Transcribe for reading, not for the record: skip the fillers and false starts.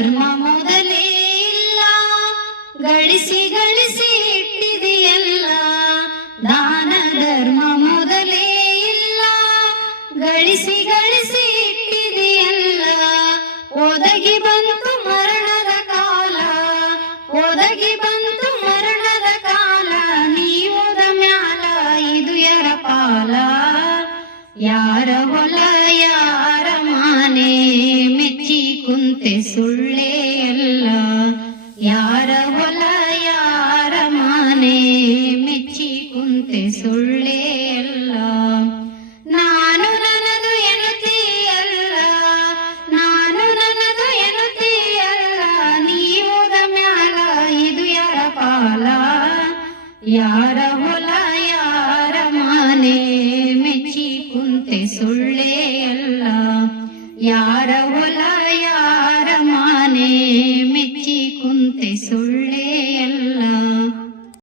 ಧರ್ಮ ಮೊದಲೇ ಇಲ್ಲ, ಗಳಿಸಿ ಗಳಿಸಿ ಇಟ್ಟಿದೆಯಲ್ಲ. ದಾನ ಧರ್ಮ ಮೊದಲೇ ಇಲ್ಲ, ಗಳಿಸಿ ಗಳಿಸಿ ಇಟ್ಟಿದೆಯಲ್ಲ. ಒದಗಿ ಬಂತು ಮರಣದ ಕಾಲ, ಒದಗಿ ಬಂತು ಮರಣದ ಕಾಲ. ನೀವದ ಮ್ಯಾಲ ಇದು ಯರ ಪಾಲ. ಯಾರ ಹೊಲ ಯಾರ ಮಾನೆ ಮೆಚ್ಚಿ ಕುಂತೆ ಸುಳ್ಳೇ ಅಲ್ಲ. ಯಾರ ಹೊಲ ಯಾರ ಮಾನೆ ಮೆಚ್ಚಿ ಕುಂತೆ ಸುಳ್ಳೇ ಅಲ್ಲ. ನಾನು ನನ್ನದು ಎನ್ನುತ್ತೀಯಲ್ಲ, ನಾನು ನನ್ನದು ಎನ್ನುತ್ತೀಯಲ್ಲ. ನೀವದ ಮ್ಯಾಲ ಇದು ಯಾರ ಪಾಲ. ಯಾರ ಹೊಲ ಯಾರ ಮಾನೆ ಮೆಚ್ಚಿ ಕುಂತೆ ಸುಳ್ಳೇ ಅಲ್ಲ. ಯಾರ ಹೊಲ ಯಾರ ಮಾನೆ ಮೆಚ್ಚಿ ಕುಂತೆ ಸುಳ್ಳೇ ಅಲ್ಲ.